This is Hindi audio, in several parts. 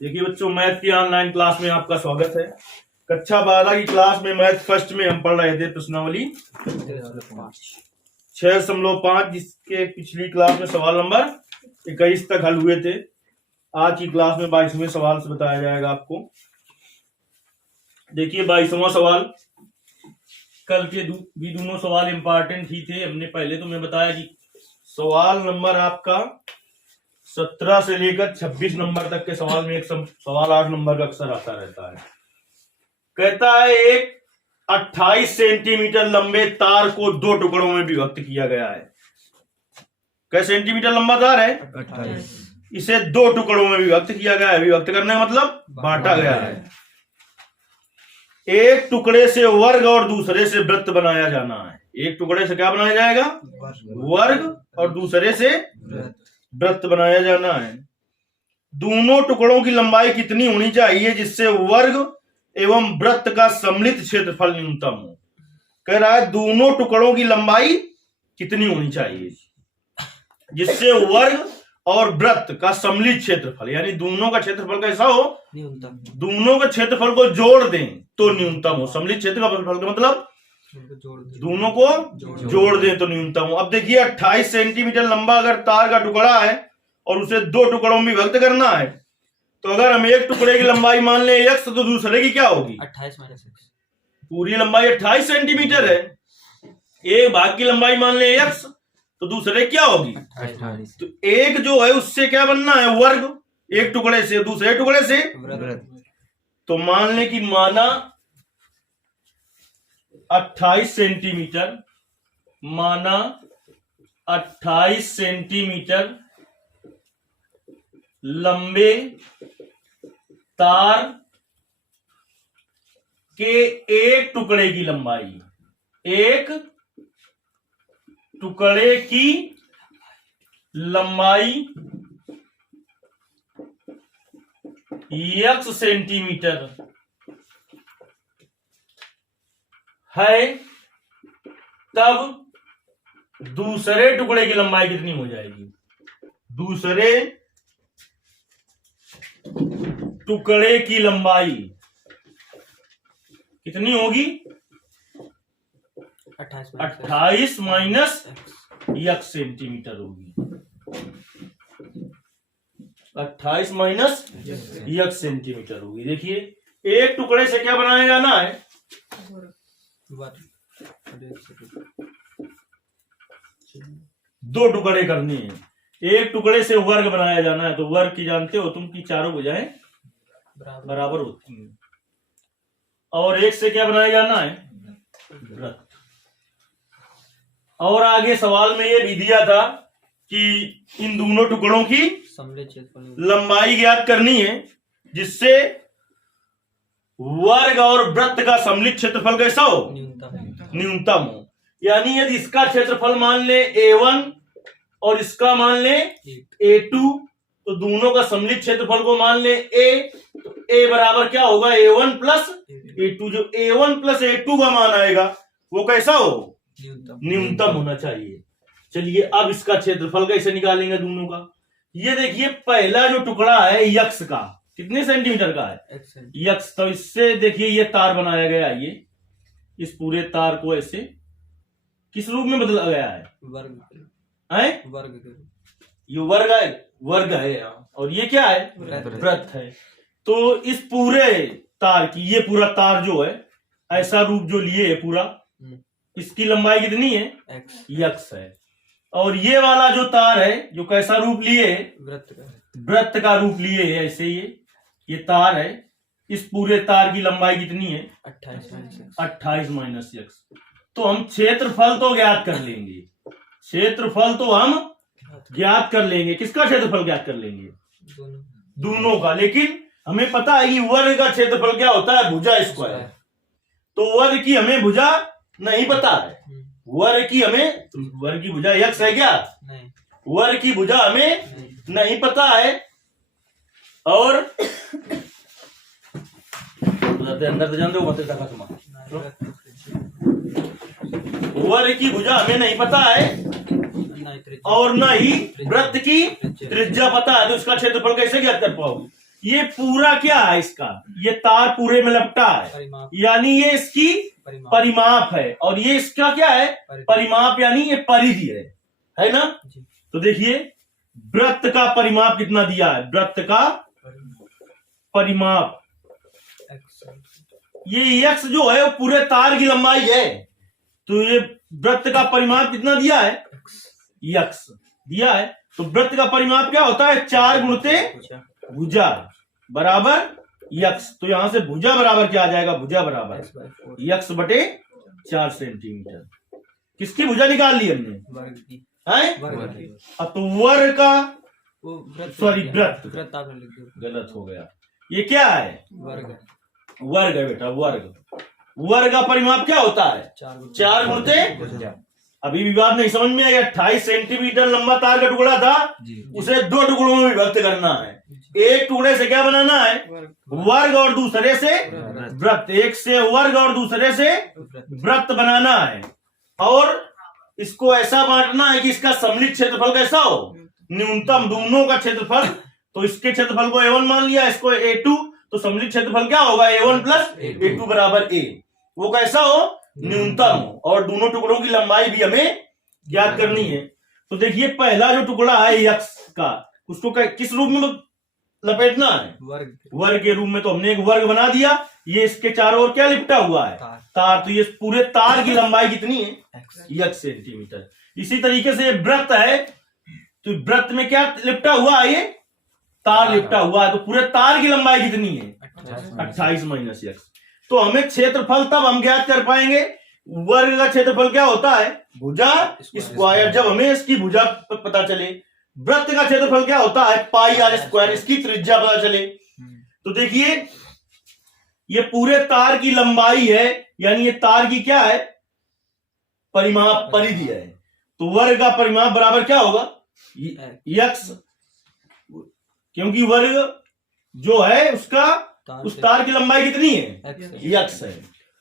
देखिए बच्चों, मैथ की ऑनलाइन क्लास में आपका स्वागत है। कक्षा 12 की क्लास में मैथ फर्स्ट में हम पढ़ रहे थे प्रश्नावली 6.5, जिसके पिछली क्लास में सवाल नंबर 21 तक हल हुए थे। आज की क्लास में 22वें सवाल से बताया जाएगा आपको। देखिए 22वां सवाल, कल के भी दोनों सवाल इंपॉर्टेंट ही थे। हमने पहले तो मैं बताया कि सवाल नंबर आपका 17 से लेकर 26 नंबर तक के सवाल में एक सवाल 8 नंबर का अक्सर आता रहता है। कहता है एक 28 सेंटीमीटर लंबे तार को 2 टुकड़ों में विभक्त किया गया है। कै सेंटीमीटर लंबा तार है? 28। इसे 2 टुकड़ों में विभक्त किया गया है। विभक्त करने का मतलब बांटा गया है। एक टुकड़े से वर्ग और दूसरे से वृत्त बनाया जाना है। एक टुकड़े से क्या बनाया जाएगा? वर्ग, और दूसरे से वृत्त बनाया जाना है। दोनों टुकड़ों की लंबाई कितनी होनी चाहिए जिससे वर्ग एवं वृत्त का सम्मिलित क्षेत्रफल न्यूनतम हो? कह रहा है दोनों टुकड़ों की लंबाई कितनी होनी चाहिए जिससे वर्ग और वृत्त का सम्मिलित क्षेत्रफल, यानी दोनों का क्षेत्रफल कैसा हो? न्यूनतम। दोनों के क्षेत्रफल को जोड़ दें तो न्यूनतम हो। सम्मिलित क्षेत्रफल का मतलब दोनों को जोड़ दें तो न्यूनतम हो। अब देखिए 28 सेंटीमीटर लंबा अगर तार का टुकड़ा है और उसे 2 टुकड़ों में विभक्त करना है, तो अगर हम एक टुकड़े की लंबाई मान लें x, तो दूसरे की क्या होगी? 28 - x। पूरी लंबाई 28 सेंटीमीटर है। एक भाग की लंबाई मान लें x, तो दूसरे क्या होगी? 28। तो एक जो है उससे क्या बनना है? वर्ग। एक टुकड़े से दूसरे टुकड़े से वृत्त। तो मान लें कि माना 28 सेंटीमीटर, माना 28 सेंटीमीटर लंबे तार के एक टुकड़े की लंबाई, एक टुकड़े की लंबाई x सेंटीमीटर है, तब दूसरे टुकड़े की लंबाई कितनी हो जाएगी? दूसरे टुकड़े की लंबाई कितनी होगी? 28 माइनस x सेंटीमीटर होगी। 28 माइनस x सेंटीमीटर होगी। देखिए एक टुकड़े से क्या बनाया जाना है? 2 टुकड़े करने हैं। एक टुकड़े से वर्ग बनाया जाना है, तो वर्ग की जानते हो तुम कि चारों भुजाएं बराबर होती हैं। और एक से क्या बनाया जाना है? वृत्त। और आगे सवाल में यह भी दिया था कि इन दोनों टुकड़ों की लंबाई ज्ञात करनी है जिससे वर्ग और वृत्त का सम्मिलित क्षेत्रफल कैसा हो? न्यूनतम हो। यानी यदि इसका क्षेत्रफल मान ले A1 और इसका मान ले A2, तो दोनों का सम्मिलित क्षेत्रफल को मान ले A, तो A बराबर क्या होगा? A1 plus A2। जो A1 प्लस A2 का मान आएगा वो कैसा हो? न्यूनतम होना चाहिए। चलिए अब इसका क्षेत्रफल कैसे निकालेंगे दोनों का? ये देखिए पहला जो टुकड़ा है x का, कितने सेंटीमीटर का है? x। तो इससे देखिए ये तार बनाया गया है। ये इस पूरे तार को ऐसे किस रूप में बदला गया है? वर्ग। ये वर्ग है, वर्ग है यहाँ, और ये क्या है? वृत्त है। तो इस पूरे तार की, ये पूरा तार जो है ऐसा रूप जो लिए है पूरा, इसकी लंबाई कितनी है? x है। और ये वाला जो तार है जो कैसा रूप लिए है? वृत्त का रूप लिए है। ऐसे ये तार है, इस पूरे तार की लंबाई कितनी है? 28 माइनस x। तो हम क्षेत्रफल तो ज्ञात कर लेंगे, क्षेत्रफल तो हम ज्ञात कर लेंगे। किसका क्षेत्रफल ज्ञात कर लेंगे? दोनों का। लेकिन हमें पता है कि वर्ग का क्षेत्रफल क्या होता है? भुजा स्क्वायर। तो वर्ग की हमें भुजा नहीं पता है। वर्ग की भुजा x है क्या? नहीं। वर्ग की भुजा हमें नहीं पता है। और अंदर तो जान दो वर्ग की भुजा हमें नहीं पता है और न ही वृत्त की त्रिज्या पता है, तो इसका क्षेत्रफल कैसे ज्ञात कर पाओगे? ये पूरा क्या है इसका, ये तार पूरे में लपटा है, यानी ये इसकी परिमाप है, और ये इसका क्या है, परिमाप, यानी ये परिधि है ना। तो देखिए वृत्त का परिमाप कितना दिया है, वृत्त का परिमाप, ये x जो है वो पूरे तार की लंबाई है, तो ये वृत्त का परिमाप कितना दिया है, x दिया है। तो वृत्त का परिमाप क्या होता है, 4 गुणित भुजा बराबर x। तो यहां से भुजा बराबर क्या आ जाएगा, भुजा बराबर x बटे 4 सेंटीमीटर। किसकी भुजा निकाल ली हमने, अब तो वर्ग का, सॉरी वृत्त, गलत हो गया, ये क्या है, वर्ग है बेटा, वर्ग का परिमाप क्या होता है, 4 गुणित, अभी विवाद नहीं समझ में आया, 28 सेंटीमीटर लंबा तार का टुकड़ा था, उसे 2 टुकड़ों में विभक्त करना है, एक टुकड़े से क्या बनाना है, वर्ग, और दूसरे से वृत्त, एक से वर्ग और दूसरे से वृत्त बनाना है, और इसको ऐसा बांटना है कि इसका सम्मिलित क्षेत्रफल कैसा हो, न्यूनतम, दोनों का क्षेत्रफल, तो इसके क्षेत्रफल को A1 मान लिया, इसको A2, तो सम्मिलित क्षेत्रफल क्या होगा, A1 प्लस A2 बराबर A, वो कैसा हो, न्यूनतम हो, और दोनों टुकड़ों की लंबाई भी हमें ज्ञात करनी है। तो देखिए पहला जो टुकड़ा है x का, उसको किस रूप में लपेटना है, वर्ग के रूप में। तो हमने एक वर्ग बना दिया, ये इसके चारों ओर क्या लिपटा हुआ है, तार, तो ये पूरे तार की लंबाई कितनी है, x सेंटीमीटर। इसी तरीके से ये वृत्त है, तो वृत्त में क्या लिपटा हुआ है, ये तार लिपटा हुआ है, तो पूरे तार की लंबाई कितनी है, 28 माइनस x। तो हमें क्षेत्रफल तब हम ज्ञात कर पाएंगे, वर्ग का क्षेत्रफल क्या होता है, भुजा स्क्वायर, जब हमें इसकी भुजा पता चले। वृत्त का क्षेत्रफल क्या होता है, पाई आर स्क्वायर, इसकी त्रिज्या पता चले। तो देखिए ये पूरे तार की लंबाई है, यानी ये तार की क्या है, परिमाप, परिधि है। तो वर्ग का परिमाप बराबर क्या होगा, x, क्योंकि वर्ग जो है उसका, उस तार की लंबाई कितनी है, x है।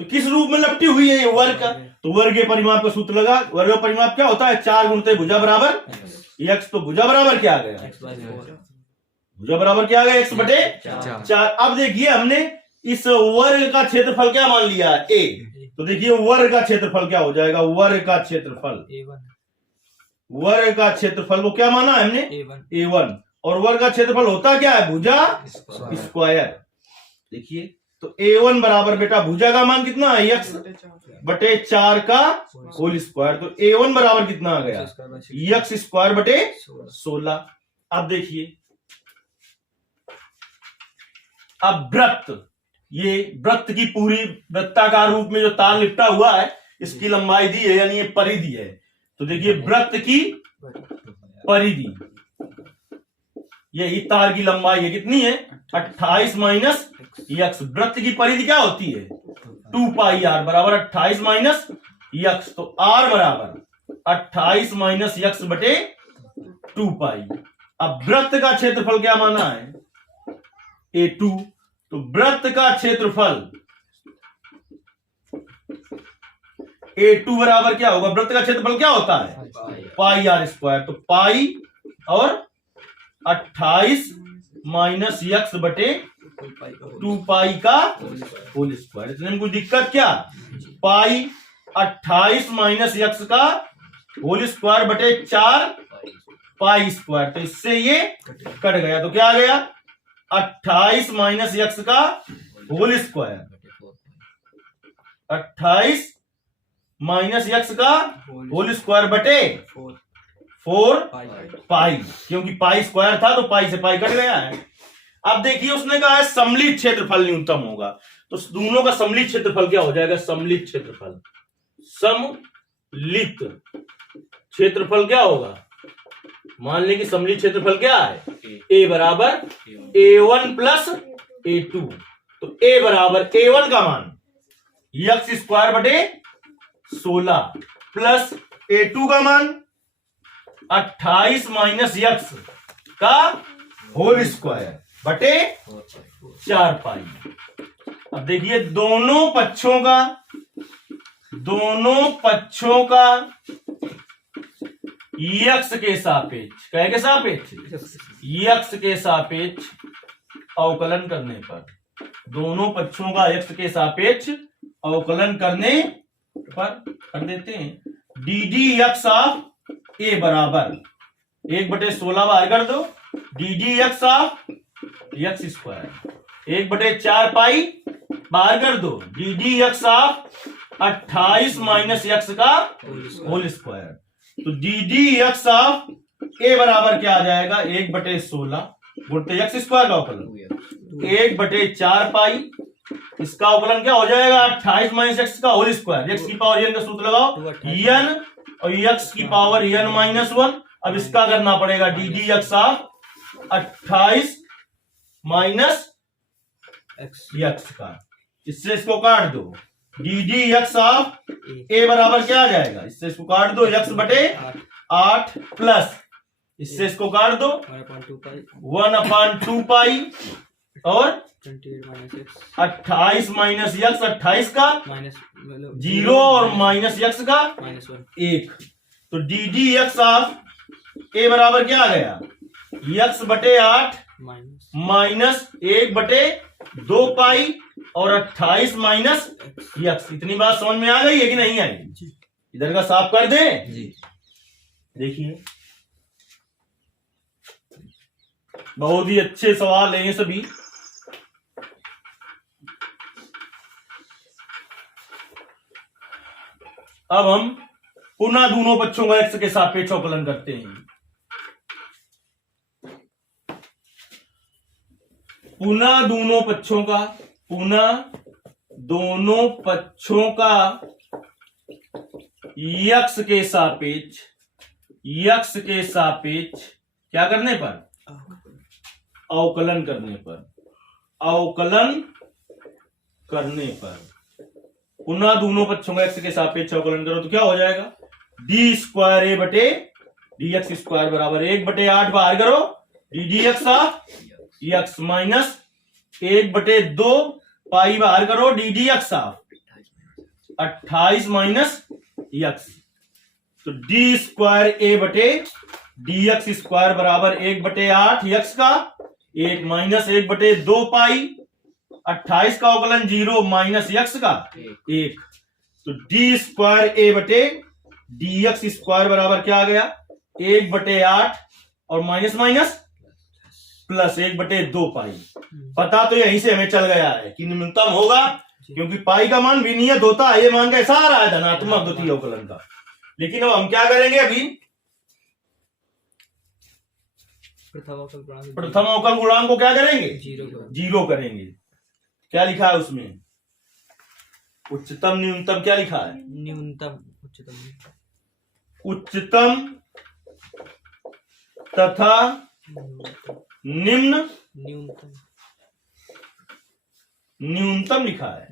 तो किस रूप में लपटी हुई है ये वर्ग का, तो वर्ग के परिमाप का सूत्र लगा, वर्ग का परिमाप क्या होता है, 4 गुणित भुजा बराबर x। तो भुजा बराबर क्या आ गया, भुजा बराबर क्या आ गया, x बटे 4। अब देखिए हमने इस वर्ग का क्षेत्रफल क्या मान लिया है, a। तो देखिए वर्ग का क्षेत्रफल क्या हो जाएगा, वर्ग का क्षेत्रफल, वर्ग का क्षेत्रफल को क्या माना है हमने, A1, और वर्ग का क्षेत्रफल होता क्या है, भुजा स्क्वायर। देखिए तो A1 बराबर बेटा भुजा का मान कितना है, x बटे 4 का होल स्क्वायर। तो A1 बराबर कितना आ गया, x स्क्वायर बटे 16। अब देखिए, अब वृत्त, ये वृत्त की पूरी वृत्ताकार रूप में जो तार लिपटा हुआ है, इसकी लंबाई दी है, यानी ये परिधि है। तो देखिए वृत्त की परिधि, यही तार की लंबाई है, कितनी है, 28 माइनस x। वृत्त की परिधि क्या होती है, 2 पाई r बराबर 28 माइनस x। तो r बराबर 28 माइनस x बटे 2 पाई। अब वृत्त का क्षेत्रफल क्या माना है, A2। तो वृत्त का क्षेत्रफल A2 बराबर क्या होगा, वृत्त का क्षेत्रफल क्या होता है, पाई आर स्क्वायर। तो पाई और 28 माइनस x बटे 2 पाई का होल स्क्वायर। इतने में कुछ दिक्कत क्या, पाई 28 माइनस x का होल स्क्वायर बटे 4 पाई स्क्वायर। तो इससे ये कट गया, तो क्या आ गया, 28 माइनस x का होल स्क्वायर, 28 माइनस x का होल स्क्वायर बटे 4 पाई, क्योंकि पाई स्क्वायर था तो पाई से पाई कट गया है। अब देखिए उसने कहा है सम्मिलित क्षेत्रफल न्यूनतम होगा, तो दोनों का सम्मिलित क्षेत्रफल क्या हो जाएगा, सम्मिलित क्षेत्रफल, सम्मिलित क्षेत्रफल क्या होगा, मान लें कि सम्मिलित क्षेत्रफल क्या है, a बराबर A1 प्लस A2। तो a बराबर A1 का मान x स्क्वायर बटे 16 प्लस A2 का मान 28 माइनस x का होल स्क्वायर बटे 4 पाई। अब देखिए दोनों पक्षों का x के सापेक्ष, क्या के सापेक्ष, x के सापेक्ष अवकलन करने पर, दोनों पक्षों का x के सापेक्ष अवकलन करने पर कर देते हैं। डी डी एक्स ऑफ ए बराबर 1/16 बाहर कर दो, D D x of x square 1/4 पाई बाहर कर दो, D D x of 28 minus x का होल स्क्वायर। तो डी डी एक्स ऑफ ए बराबर क्या आ जाएगा 1/16 गुणते एक्स स्क्वायर का अवकलन 1/4 पाई, इसका अवकलन क्या हो जाएगा 28 माइनस एक्स का होल स्क्वायर, एक्स की पावर एन का सूत्र लगाओ एन और एक्स की पावर एन माइनस 1। अब इसका करना पड़ेगा D D x of 28 minus x का, इससे इसको काट दो, डी डी एक्स ऑफ ए बराबर क्या आ जाएगा, इससे इसको काट दो x/8 प्लस इससे इसको काट दो 1/2 पाई और 28 माइनस एक्स 28 का जीरो और माइनस एक्स का 1। तो डी डी एक्स ऑफ ए बराबर क्या आ गया x/8 माइनस 1/2 पाई और 28 माइनस एक्स। इतनी बात समझ में आ गई है कि नहीं आई? इधर का साफ कर दें जी। देखिए बहुत ही अच्छे सवाल है ये सभी। अब हम पुनः दोनों पक्षों का एक्स के सापेक्ष अवकलन करते हैं। पुनः दोनों पक्षों का यक्स के सापेक्ष क्या करने पर अवकलन करने पर पुनः दोनों पक्षों का एक्स के सापेक्ष अवकलन करो तो क्या हो जाएगा डी स्क्वायर ए बटे डी एक्स स्क्वायर बराबर 1/8 बाहर करो D D x of x minus 1/2 पाई बाहर करो D D x of 28 minus x. तो डी स्क्वायर ए बटे डी एक्स स्क्वायर बराबर 1/8 एक्स का 1 माइनस 1/2 पाई 28 का अवकलन 0 माइनस एक्स का 1। तो डी स्क्वायर ए बटे डी एक्स स्क्वायर बराबर क्या आ गया 1/8 और माइनस माइनस प्लस 1/2 पाई। पता तो यहीं से हमें चल गया है कि न्यूनतम होगा क्योंकि पाई का मान विनियत होता है, ये मान कैसा आ रहा है धनात्मक द्वितीय अवकलन का। लेकिन अब हम क्या करेंगे अभी प्रथम अवकल गुणांक को क्या करेंगे जीरो करेंगे। क्या लिखा है उसमें उच्चतम न्यूनतम क्या लिखा है न्यूनतम उच्चतम तथा निम्न न्यूनतम लिखा है।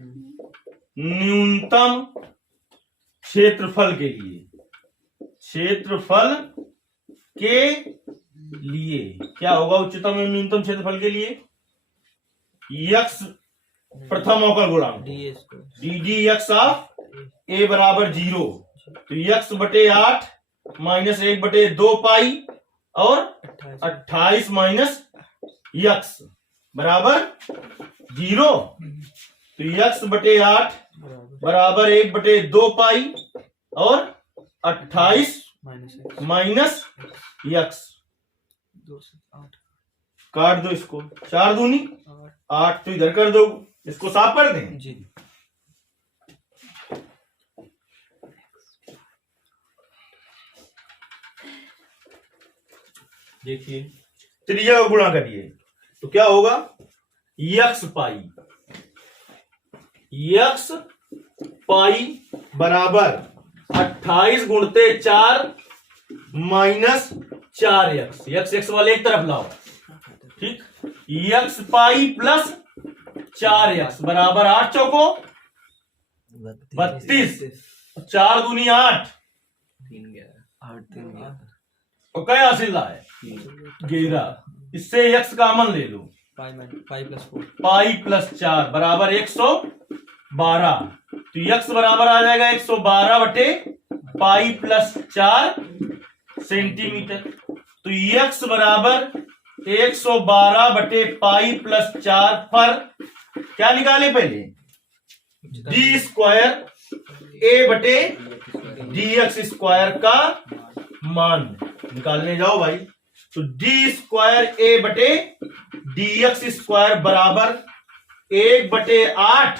न्यूनतम क्षेत्रफल के लिए क्या होगा उच्चतम एवं न्यूनतम क्षेत्रफल के लिए यक्स प्रथम अवकल गुणांक डी डी एक्स ऑफ ए बराबर 0। तो x/8 माइनस 1/2 पाई और 28 माइनस एक्स बराबर 0। तो x/8 बराबर 1/2 पाई और 28 माइनस एक्स। काट दो इसको 4 दूनी 8 तो इधर कर दो, इसको साफ कर दें जी। देखिए त्रिज्या का गुणा करिए तो क्या होगा एक्स पाई बराबर 28 गुणते 4 माइनस 4x। एक्स वाले एक तरफ लाओ, ठीक। एक्स पाई प्लस 4x बराबर 8 चौको 32 4 दूनी 8 और क्या हासिल है 11। इससे x का अमन ले लो पाई प्लस 4 बराबर 112। तो x बराबर आ जाएगा 112 बटे पाई प्लस 4 सेंटीमीटर। तो x बराबर 112 बटे पाई प्लस 4 पर क्या निकाले पहले, डी स्क्वायर ए बटे डी एक्स स्क्वायर का मान निकालने जाओ भाई। तो डी स्क्वायर ए बटे डी एक्स स्क्वायर बराबर 1/8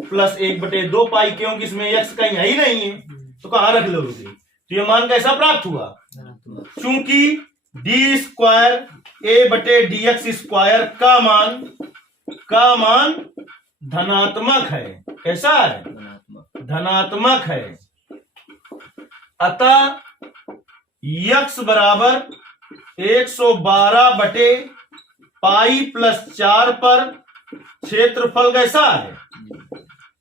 प्लस 1/2 पाई, क्योंकि इसमें एक्स कहीं है ही नहीं है तो कहां रख लोगे। तो ये मान कैसा प्राप्त हुआ, क्योंकि डी स्क्वायर ए बटे डी एक्स स्क्वायर का मान धनात्मक है। कैसा है, धनात्मक है। अतः यक्स बराबर 112 बटे पाई प्लस 4 पर क्षेत्रफल कैसा है,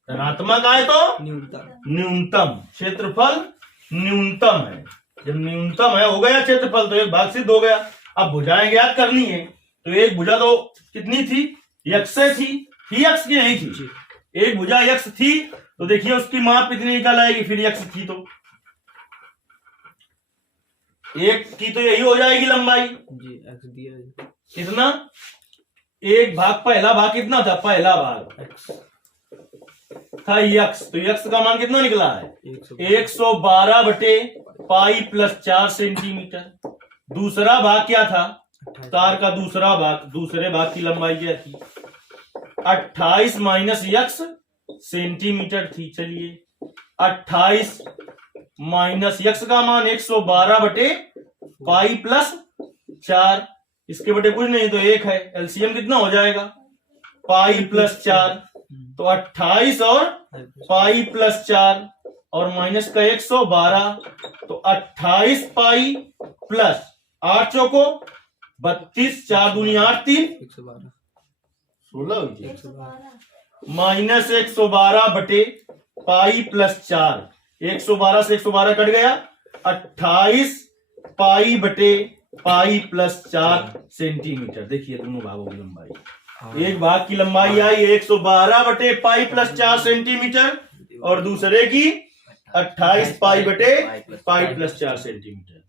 धनात्मक आए तो न्यूनतम, क्षेत्रफल न्यूनतम है। जब न्यूनतम है हो गया क्षेत्रफल, तो एक भाग सिद्ध हो गया। अब भुजाएं ज्ञात करनी है, तो एक भुजा तो कितनी थी, यक्स से थी यक्स की नहीं थी, एक भुजा यक्स थी तो देखिए उसकी माप कितनी निकल आएगी, फिर यक्स थी तो एक की तो यही हो जाएगी लंबाई जी, एक्स दिया है कितना, एक भाग, पहला भाग कितना था, पहला भाग एक्स था यक्स, तो यक्स का मान कितना निकला है 112 बटे पाई प्लस 4 सेंटीमीटर। दूसरा भाग क्या था, तार का दूसरा भाग, दूसरे भाग की लंबाई क्या थी 28 माइनस यक्स सेंटीमीटर थी। चलिए 28 माइनस यक्स का मान 112 बटे पाई प्लस 4, इसके बटे कुछ नहीं तो 1 है, एलसीएम कितना हो जाएगा पाई प्लस 4, तो 28 और पाई प्लस 4 और माइनस का 112, तो 28 पाई प्लस 8 चौको 32, 4 दूनी 8, 3 16 माइनस 112 बटे पाई प्लस 4, 112 से 112 कट गया, 28 पाई बटे पाई प्लस 4 सेंटीमीटर। देखिए दोनों भागों की लंबाई, एक भाग की लंबाई आई 112 बटे पाई प्लस 4 सेंटीमीटर और दूसरे की 28 पाई बटे पाई प्लस 4 सेंटीमीटर।